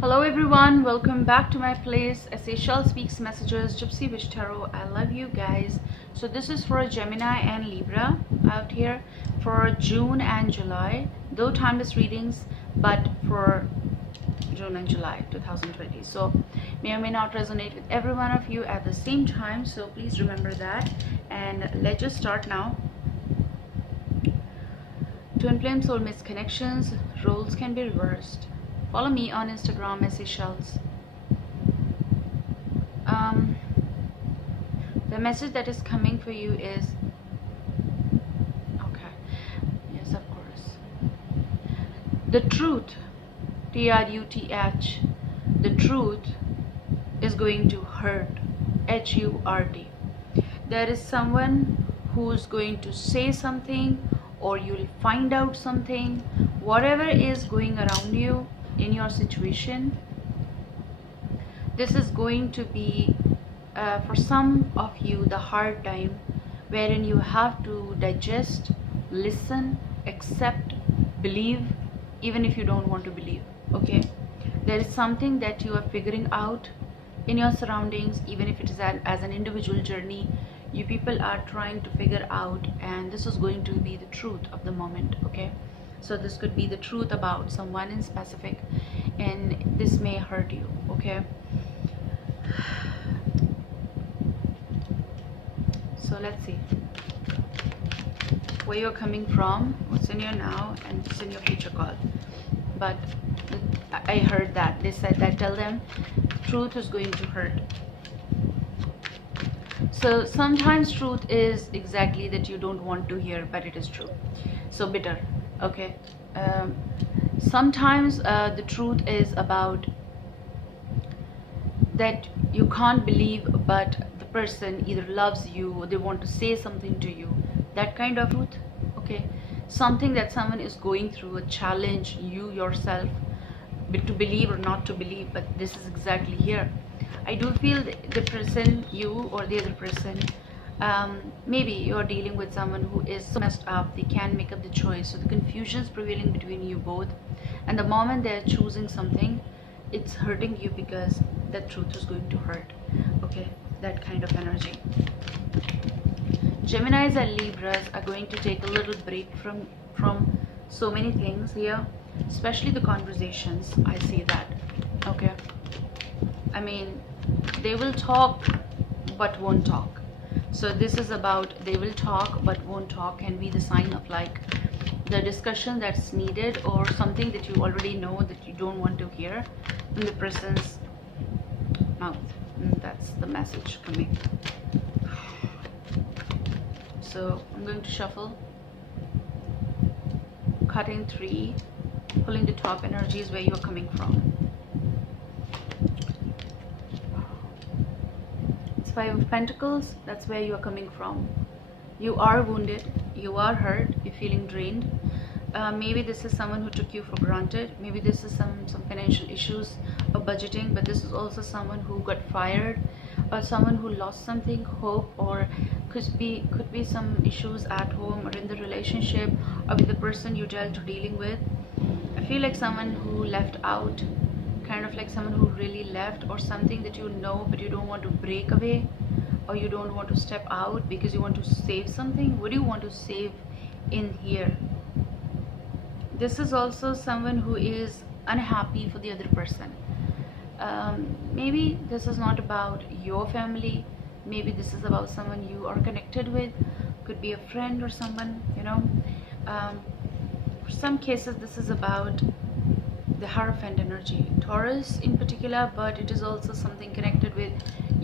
Hello everyone, welcome back to my place. Seychelles Speaks Messages, Gypsy Witch Tarot. I love you guys. So this is for Gemini and Libra out here for June and July. Though timeless readings, but for June and July 2020. So may or may not resonate with every one of you at the same time. So please remember that. And let's just start now. Twin flame soulmates connections, roles can be reversed. Follow me on Instagram as Seychelles. The message that is coming for you is, okay, yes, of course. The truth, T-R-U-T-H, the truth is going to hurt, H-U-R-T. There is someone who's going to say something, or you'll find out something, whatever is going around you in your situation. This is going to be for some of you the hard time wherein you have to digest, listen, accept, believe, even if you don't want to believe. Okay, there is something that you are figuring out in your surroundings, even if it is as an individual journey. You people are trying to figure out, and this is going to be the truth of the moment. Okay, so this could be the truth about someone in specific, and this may hurt you. Okay, so let's see where you're coming from, what's in your now, and what's in your future card. But I heard that they said that tell them truth is going to hurt. So sometimes truth is exactly that you don't want to hear, but it is true. So bitter. Okay, sometimes the truth is about that you can't believe, but the person either loves you or they want to say something to you, that kind of truth. Okay, something that someone is going through, a challenge you yourself to believe or not to believe, but this is exactly here. I do feel the person, you or the other person, maybe you're dealing with someone who is so messed up they can't make up the choice. So the confusion is prevailing between you both, and the moment they're choosing something, it's hurting you because that truth is going to hurt. Okay, that kind of energy. Geminis and Libras are going to take a little break from so many things here, especially the conversations. I see that. Okay, I mean, they will talk but won't talk. So this is about they will talk but won't talk, can be the sign of like the discussion that's needed, or something that you already know that you don't want to hear in the person's mouth. That's the message coming. So I'm going to shuffle, cutting 3, pulling the top energies where you're coming from. It's 5 of Pentacles, that's where you're coming from. You are wounded, you are hurt, you're feeling drained. Maybe this is someone who took you for granted. Maybe this is some financial issues of budgeting, but this is also someone who got fired, or someone who lost something, hope, or could be some issues at home or in the relationship or with the person you dealing with. I feel like someone who left out, kind of like someone who really left, or something that you know but you don't want to break away, or you don't want to step out because you want to save something. What do you want to save in here? This is also someone who is unhappy for the other person. Maybe this is not about your family, maybe this is about someone you are connected with, could be a friend or someone, you know. For some cases this is about the Hierophant energy, Taurus in particular, but it is also something connected with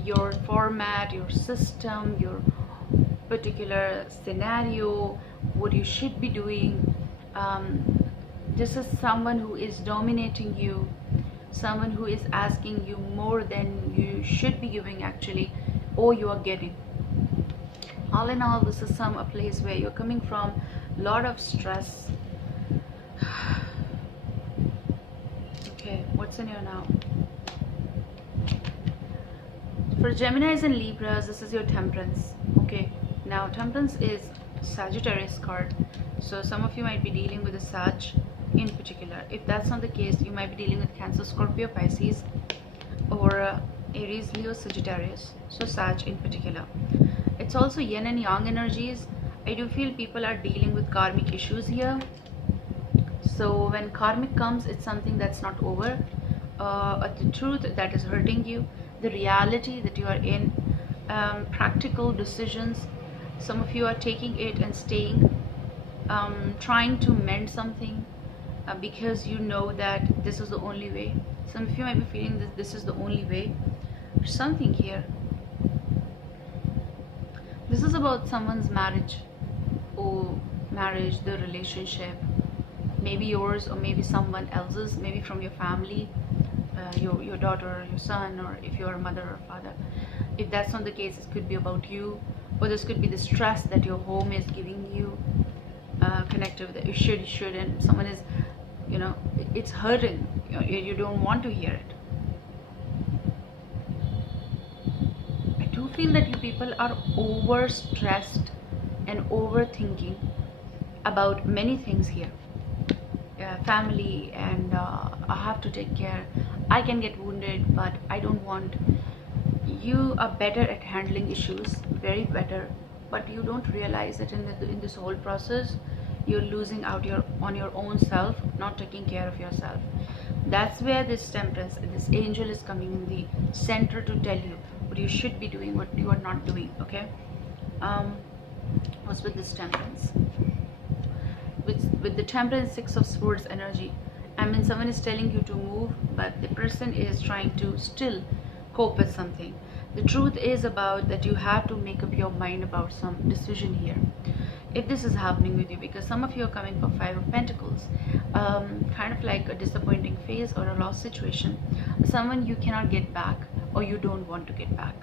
your format, your system, your particular scenario, what you should be doing. This is someone who is dominating you, someone who is asking you more than you should be giving actually, or you are getting. All in all, this is a place where you're coming from, lot of stress. Okay, what's in here now? For Geminis and Libras, this is your Temperance. Okay, now Temperance is Sagittarius card, so some of you might be dealing with a Sag in particular. If that's not the case, you might be dealing with Cancer, Scorpio, Pisces, or Aries, Leo, Sagittarius, so Sag in particular. It's also yin and yang energies. I do feel people are dealing with karmic issues here. So when karmic comes, it's something that's not over. The truth that is hurting you, the reality that you are in, practical decisions. Some of you are taking it and staying, trying to mend something because you know that this is the only way. Some of you might be feeling that this is the only way. There's something here. This is about someone's marriage, or marriage, the relationship, maybe yours or maybe someone else's, maybe from your family, your daughter or your son, or if you're a mother or father. If that's not the case, it could be about you, or this could be the stress that your home is giving you, connected with it. You should, and someone is, it's hurting. You don't want to hear it. I do feel that you people are over stressed and overthinking about many things here. Family, and I have to take care. I can get wounded, but I don't want. You are better at handling issues, very better, but you don't realize that in this whole process, you're losing out on your own self, not taking care of yourself. That's where this Temperance, this angel is coming in the center to tell you what you should be doing, what you are not doing. Okay, what's with this Temperance? With the Temperance, Six of Swords energy, I mean, someone is telling you to move, but the person is trying to still cope with something. The truth is about that you have to make up your mind about some decision here. If this is happening with you, because some of you are coming for Five of Pentacles, kind of like a disappointing phase or a lost situation, someone you cannot get back or you don't want to get back.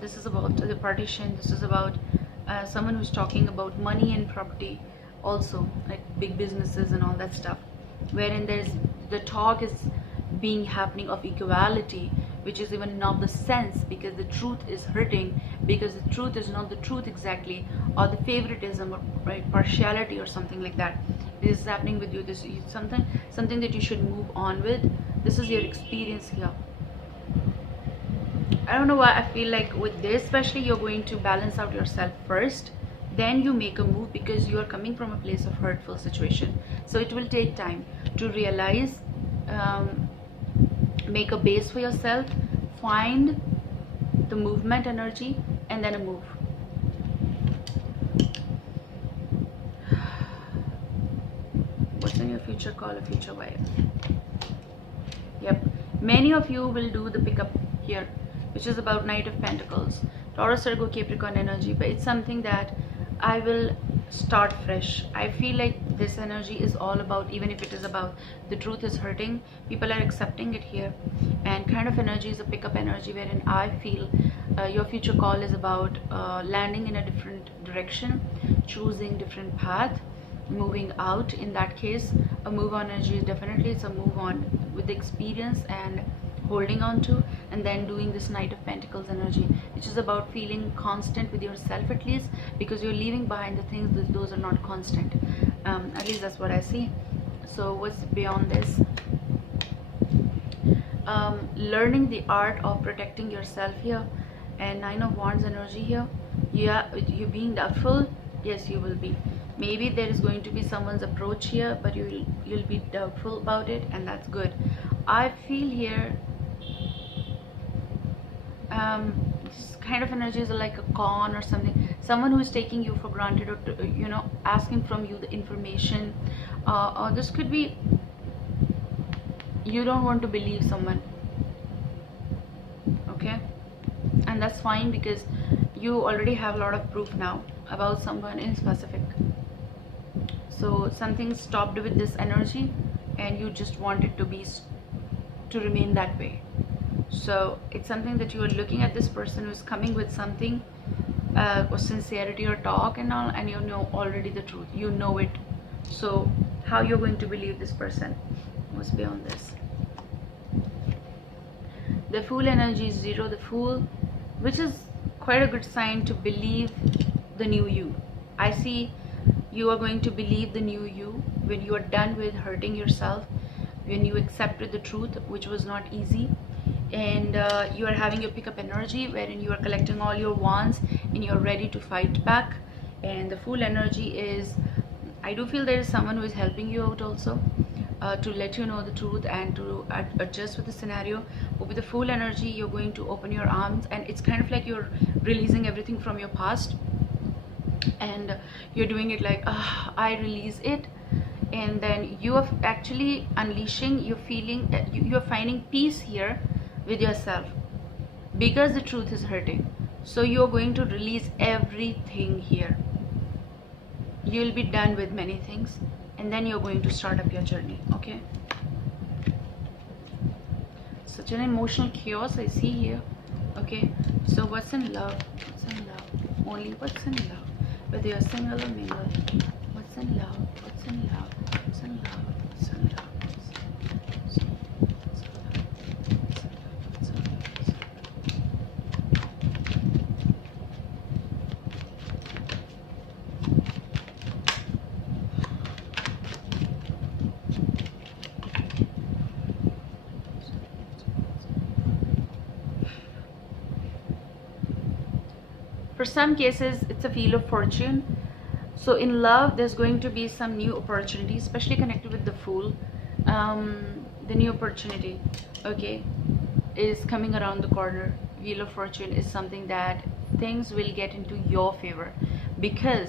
This is about the partition. This is about someone who's talking about money and property, also like big businesses and all that stuff, wherein there's the talk is being happening of equality, which is even not the sense, because the truth is hurting, because the truth is not the truth exactly, or the favoritism or right partiality or something like that. This is happening with you. This is something that you should move on with. This is your experience here. I don't know why I feel like with this especially, you're going to balance out yourself first, then you make a move, because you are coming from a place of hurtful situation. So it will take time to realize, make a base for yourself, find the movement energy, and then a move. What's in your future call, a future wife? Yep, many of you will do the pickup here, which is about Knight of Pentacles, Taurus, Virgo, Capricorn energy, but it's something that I will start fresh. I feel like this energy is all about, even if it is about the truth is hurting, people are accepting it here, and kind of energy is a pickup energy, wherein I feel your future call is about landing in a different direction, choosing different path, moving out. In that case, a move on energy is definitely, it's a move on with the experience and holding on to, and then doing this Knight of Pentacles energy, which is about feeling constant with yourself, at least, because you're leaving behind the things that those are not constant. At least that's what I see. So what's beyond this? Learning the art of protecting yourself here, and Nine of Wands energy here. Yeah, you being doubtful. Yes, you will be. Maybe there is going to be someone's approach here, but you'll be doubtful about it, and that's good. I feel here this kind of energy is like a con or something, someone who is taking you for granted, or asking from you the information, or this could be you don't want to believe someone, okay, and that's fine, because you already have a lot of proof now about someone in specific. So something stopped with this energy, and you just want it to remain that way. So it's something that you are looking at this person who's coming with something, or sincerity or talk and all, and you know already the truth, you know it. So how you're going to believe this person? What's beyond this? The Fool energy is 0, the Fool, which is quite a good sign to believe the new you. I see you are going to believe the new you, when you are done with hurting yourself, when you accepted the truth, which was not easy, and you are having your pickup energy wherein you are collecting all your wands and you're ready to fight back. And the Fool energy is, I do feel there is someone who is helping you out also, to let you know the truth and to adjust with the scenario. But with the Fool energy, you're going to open your arms, and it's kind of like you're releasing everything from your past, and you're doing it like, I release it. And then you are actually unleashing, you're feeling, you're finding peace here with yourself, because the truth is hurting. So you're going to release everything here. You'll be done with many things, and then you're going to start up your journey. Okay, such an emotional chaos I see here. Okay, so what's in love? What's in love? Only what's in love, whether you're single or mingle. What's in love? What's in love? What's in love? What's in love? For some cases, it's a Wheel of Fortune. So in love, there's going to be some new opportunity, especially connected with the Fool. The new opportunity, okay, is coming around the corner. Wheel of Fortune is something that things will get into your favor, because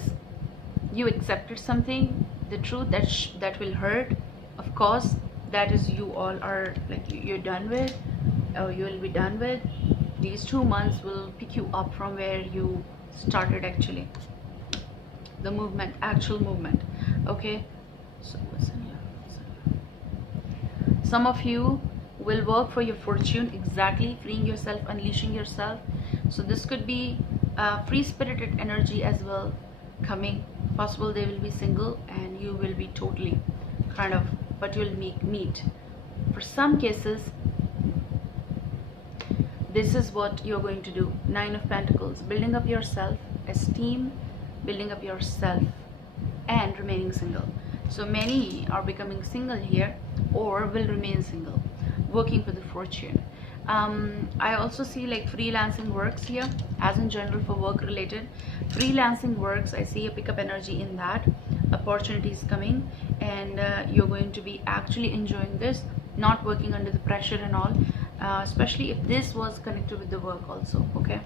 you accepted something, the truth that will hurt. Of course, that is, you all are like, you're done with, or you will be done with. These 2 months will pick you up from where you started, actually, the movement, actual movement. Okay, so what's in love? What's in love? Some of you will work for your fortune, exactly, freeing yourself, unleashing yourself. So this could be free spirited energy as well coming. Possible they will be single and you will be totally kind of, but you'll meet. For some cases, this is what you're going to do. 9 of Pentacles, building up yourself, esteem, building up yourself, and remaining single. So many are becoming single here, or will remain single, working for the fortune. I also see like freelancing works here, as in general for work related. Freelancing works, I see a pickup energy in that. Opportunities coming, and you're going to be actually enjoying this, not working under the pressure and all, especially if this was connected with the work also. Okay,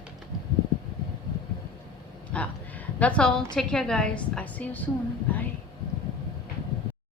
that's all. Take care, guys. I see you soon. Bye.